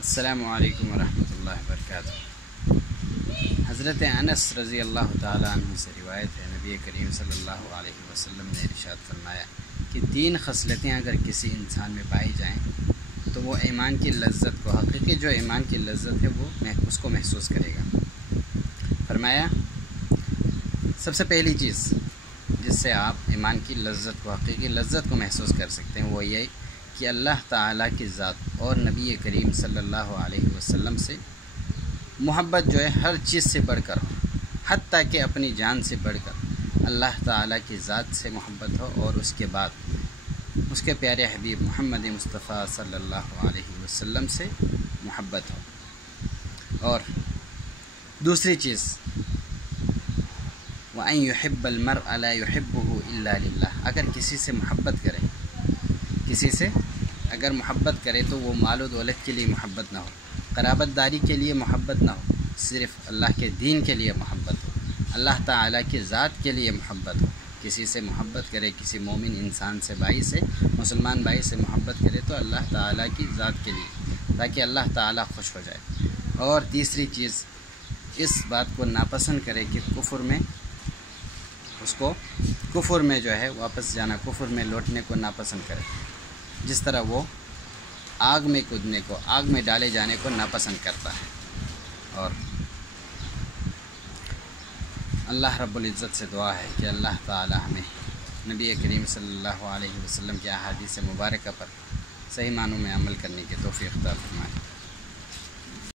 السلام علیکم ورحمۃ اللہ وبرکاتہ۔ حضرت انس رضی اللہ تعالیٰ عنہ سے روایت ہے، نبی کریم صلی اللہ علیہ وسلم نے ارشاد فرمایا کہ 3 خصلتیں اگر کسی انسان میں پائی جائیں تو وہ ایمان کی لذت کو، حقیقی جو ایمان کی لذت ہے وہ اس کو محسوس کرے گا۔ فرمایا سب سے پہلی چیز جس سے آپ ایمان کی لذت کو، حقیقی لذت کو محسوس کر سکتے ہیں وہ یہ کہ اللہ تعالیٰ کی ذات اور نبی کریم صلی اللہ علیہ وسلم سے محبت جو ہے ہر چیز سے بڑھ کر ہو، حتیٰ کہ اپنی جان سے بڑھ کر اللہ تعالیٰ کی ذات سے محبت ہو، اور اس کے بعد اس کے پیارے حبیب محمد مصطفیٰ صلی اللہ علیہ وسلم سے محبت ہو۔ اور دوسری چیز وَأَن يُحِبَّ الْمَرْءَ لَا يُحِبُّهُ إِلَّا لِلَّهِ، اگر کسی سے محبت کرے، کسی سے اگر محبت کرے تو وہ مال و دولت کے لیے محبت نہ ہو، قرابت داری کے لیے محبت نہ ہو، صرف اللہ کے دین کے لیے محبت ہو، اللہ تعالیٰ کی ذات کے لیے محبت ہو۔ کسی سے محبت کرے، کسی مومن انسان سے، بھائی سے، مسلمان بھائی سے محبت کرے تو اللہ تعالیٰ کی ذات کے لیے، تاکہ اللہ تعالیٰ خوش ہو جائے۔ اور تیسری چیز اس بات کو ناپسند کرے کہ کفر میں، اس کو کفر میں جو ہے واپس جانا، کفر میں لوٹنے کو ناپسند کرے، جس طرح وہ آگ میں کودنے کو، آگ میں ڈالے جانے کو ناپسند کرتا ہے۔ اور اللہ رب العزت سے دعا ہے کہ اللہ تعالی ہمیں نبی کریم صلی اللہ علیہ وسلم کے احادیث مبارکہ پر صحیح معنوں میں عمل کرنے کی توفیق عطا فرمائے۔